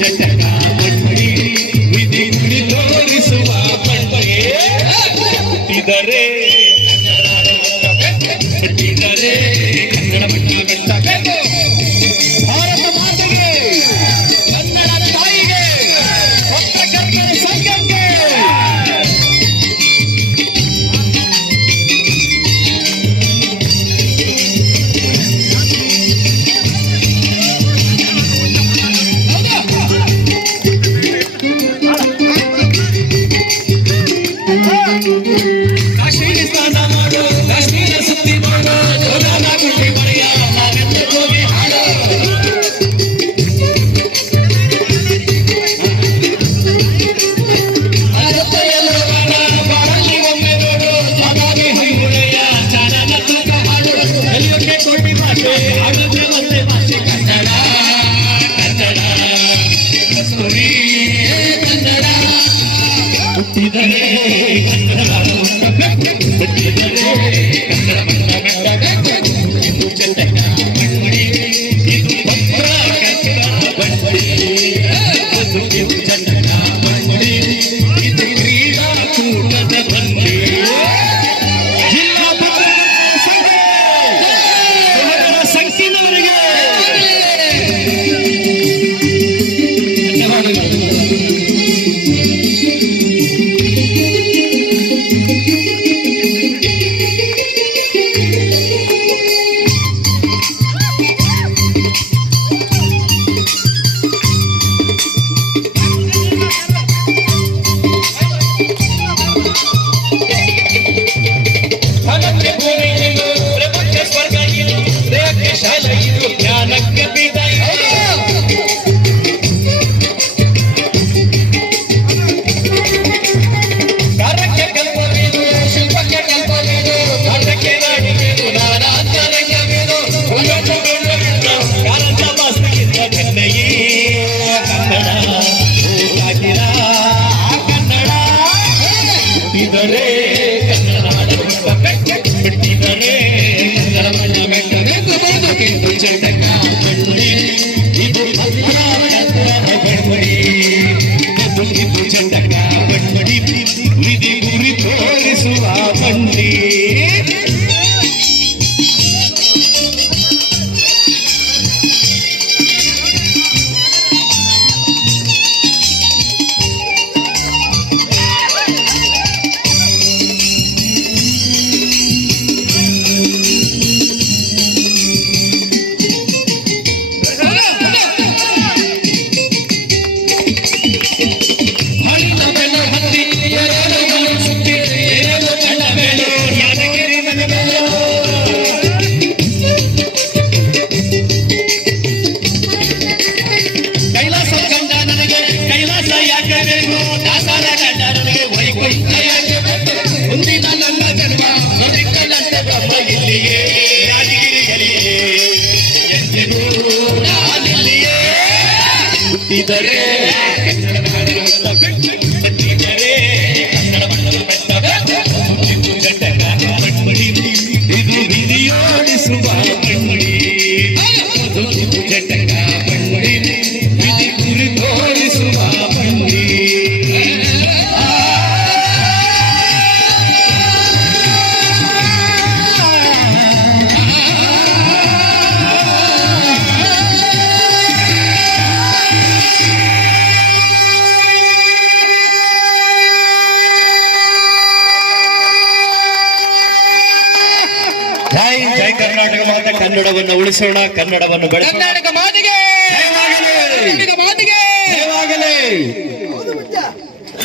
జట काशी सना ಹುಟ್ಟಿದರೆ ಹುಟ್ಟಿದರೆ ಇದು ಕ್ರೀಡಾಕೂಟದ ಬಂದಿ ಇದರೇ ಹುಟ್ಟಿದರೆ ಕನ್ನಡವನ್ನು ಉಳಿಸೋಣ ಕನ್ನಡವನ್ನು ಬೆಳೆಸೋಣ. ಮಾತಿಗೆ! ಮಾತಿಗೆ!